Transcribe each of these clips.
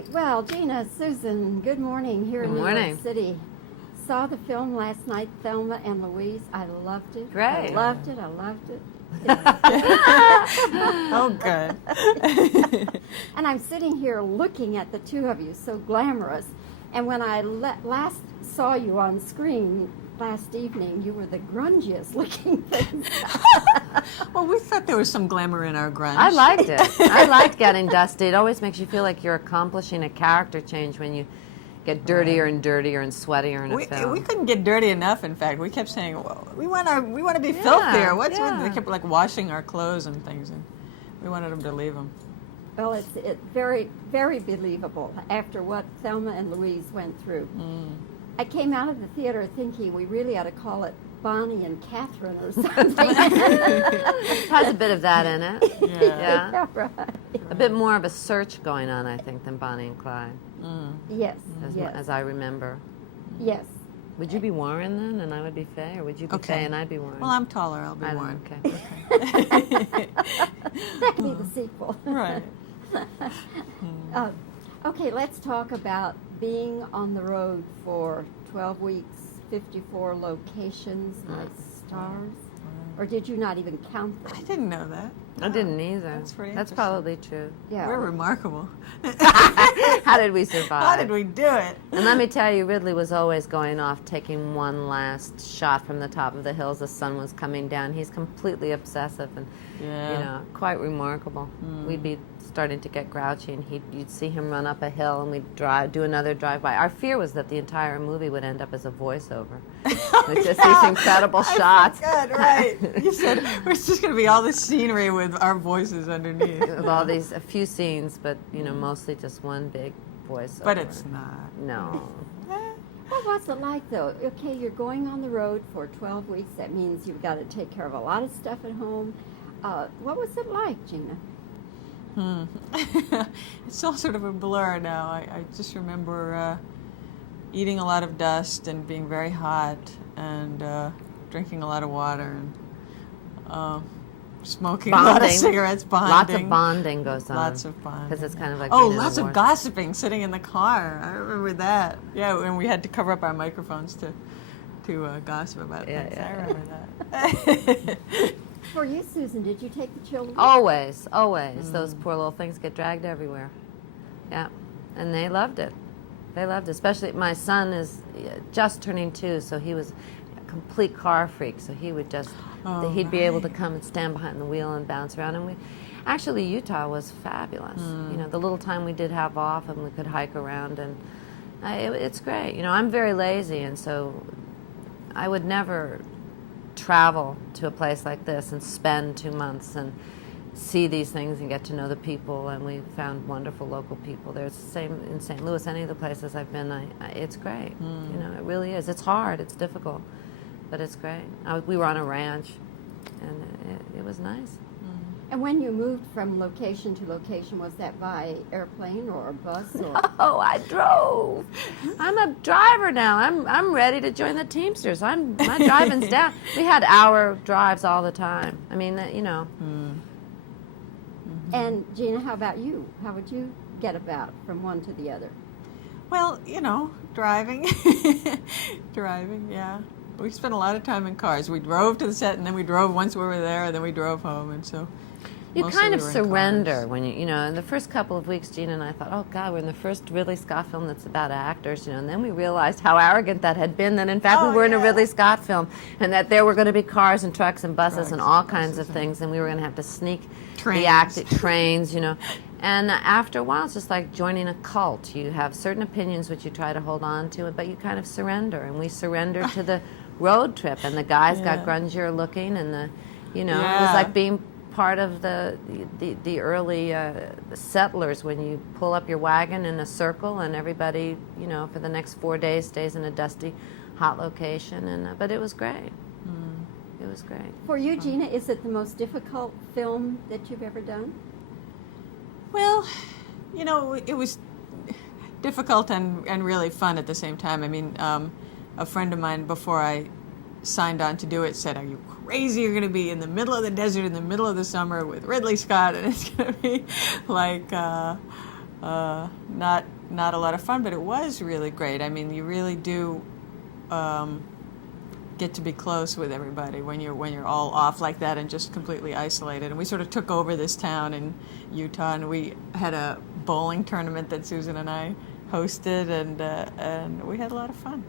Okay, well, Gina, Susan, good morning here in New York City. Saw the film last night, Thelma and Louise. I loved it. Great. I loved it. I loved it. Oh, good. And I'm sitting here looking at the two of you, so glamorous. And when I last saw you on screen last evening, you were the grungiest looking thing. Well, we thought there was some glamour in our grunge. I liked it. I liked getting dusty. It always makes you feel like you're accomplishing a character change when you get dirtier and dirtier and sweatier in a film. We couldn't get dirty enough. In fact, we kept saying, well, we want to be filthier. What's with They kept like washing our clothes and things, and we wanted them to leave them. Well, it's very, very believable after what Thelma and Louise went through. I came out of the theater thinking we really ought to call it Bonnie and Catherine or something. It has a bit of that in it. Yeah. Yeah, right. A bit more of a search going on, I think, than Bonnie and Clyde. Yes, as I remember. Yes. Would you be Warren then, and I would be Faye, or would you be Faye and I'd be Warren? Well, I'm taller. I'll be Warren. Okay. That could be the sequel. Right. Okay, let's talk about being on the road for 12 weeks, 54 locations, my stars. Or did you not even count them? I didn't know that. I didn't either. That's pretty That's interesting. probably true. Yeah. We're remarkable. How did we survive? How did we do it? And let me tell you, Ridley was always going off, taking one last shot from the top of the hills. The sun was coming down. He's completely obsessive and, quite remarkable. We'd be starting to get grouchy, and you'd see him run up a hill, and we'd do another drive-by. Our fear was that the entire movie would end up as a voiceover. With just these incredible shots. God, right. You said we're just going to be all this scenery with our voices underneath. With all these, a few scenes, but, mostly just one big voiceover. But it's not. No. What was it like, though? Okay, you're going on the road for 12 weeks. That means you've got to take care of a lot of stuff at home. What was it like, Gina? It's all sort of a blur now. I just remember eating a lot of dust and being very hot and drinking a lot of water and smoking a lot of cigarettes, bonding. Lots of bonding goes on. Lots of bonding. Because it's kind of like lots of gossiping, sitting in the car. I remember that. Yeah, and we had to cover up our microphones to gossip about things. I remember that. For you, Susan, did you take the children? Always. Those poor little things get dragged everywhere. Yeah, and they loved it. They loved it. Especially my son is just turning 2, so he was a complete car freak. So he would just, he'd be able to come and stand behind the wheel and bounce around. And actually, Utah was fabulous. The little time we did have off, and we could hike around, and it's great. I'm very lazy, and so I would never travel to a place like this and spend 2 months and see these things and get to know the people, and we found wonderful local people. There's the same in St. Louis. Any of the places I've been, it's great. It really is. It's hard. It's difficult, but it's great. We were on a ranch, and it was nice. And when you moved from location to location, was that by airplane or a bus? Or? Oh, I drove. I'm a driver now. I'm ready to join the Teamsters. My driving's down. We had hour drives all the time. I mean, And Gina, how about you? How would you get about from one to the other? Well, driving. Driving, yeah. We spent a lot of time in cars. We drove to the set, and then we drove once we were there, and then we drove home, and so you mostly kind of we were in surrender cars. when in the first couple of weeks, Gina and I thought, oh God, we're in the first Ridley Scott film that's about actors, and then we realized how arrogant that had been, that in fact we were in a Ridley Scott film, and that there were going to be cars and trucks and buses and all kinds of things, and we were going to have to sneak the trains, And after a while, it's just like joining a cult. You have certain opinions which you try to hold on to, but you kind of surrender. And we surrendered to the road trip, and the guys got grungier looking, and it was like being part of the early settlers when you pull up your wagon in a circle, and everybody, for the next 4 days stays in a dusty, hot location. And but it was great. It was great. For you, Gina, is it the most difficult film that you've ever done? Well, it was difficult and really fun at the same time. I mean, a friend of mine, before I signed on to do it, said, "Are you crazy? You're going to be in the middle of the desert in the middle of the summer with Ridley Scott, and it's going to be like not a lot of fun, but it was really great. I mean, you really do get to be close with everybody when you're all off like that and just completely isolated. And we sort of took over this town in Utah, and we had a bowling tournament that Susan and I hosted, and we had a lot of fun.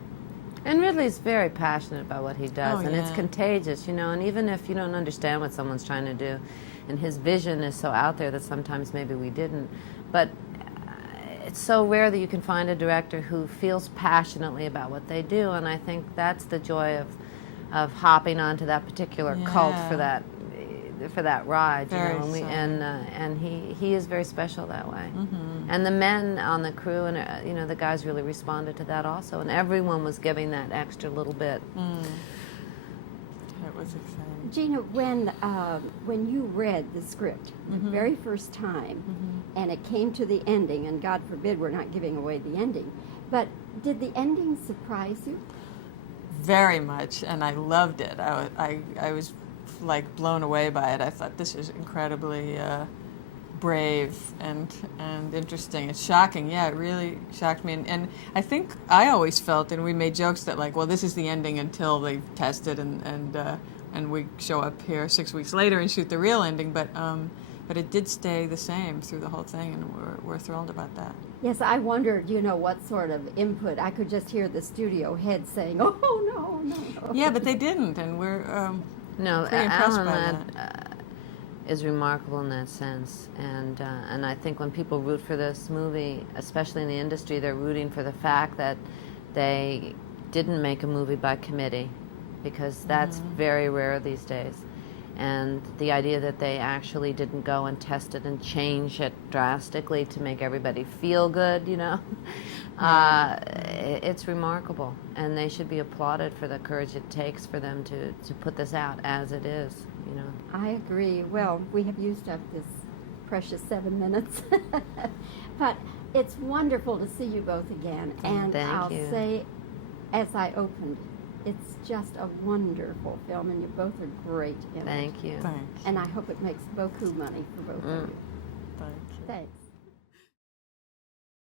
And Ridley's very passionate about what he does, Oh, and it's yeah. contagious, you know, and even if you don't understand what someone's trying to do, and his vision is so out there that sometimes maybe we didn't, but it's so rare that you can find a director who feels passionately about what they do, and I think that's the joy of hopping onto that particular cult for that ride, Very you know, so. and he is very special that way. Mm-hmm. And the men on the crew and you know, the guys really responded to that also, and everyone was giving that extra little bit. It was exciting. Gina, when you read the script the very first time, and it came to the ending, and God forbid we're not giving away the ending, but did the ending surprise you? Very much, and I loved it. I was like blown away by it. I thought this is incredibly brave and interesting. It's shocking. Yeah, it really shocked me. And I think I always felt, and we made jokes that like, well, this is the ending until they've tested and we show up here 6 weeks later and shoot the real ending. But it did stay the same through the whole thing, and we're thrilled about that. Yes, I wondered, you know, what sort of input. I could just hear the studio head saying, "Oh no." Yeah, but they didn't, and we're No, pretty impressed Alan by Ladd is remarkable in that sense, and I think when people root for this movie, especially in the industry, they're rooting for the fact that they didn't make a movie by committee, because that's very rare these days. And the idea that they actually didn't go and test it and change it drastically to make everybody feel good, you know, it's remarkable. And they should be applauded for the courage it takes for them to put this out as it is, you know. I agree. Well, we have used up this precious 7 minutes. But it's wonderful to see you both again. And Thank I'll you. say, as I opened, it's just a wonderful film, and you both are great in it. Thank you. thanks. And I hope it makes beaucoup money for both of you. Thank you. Thanks.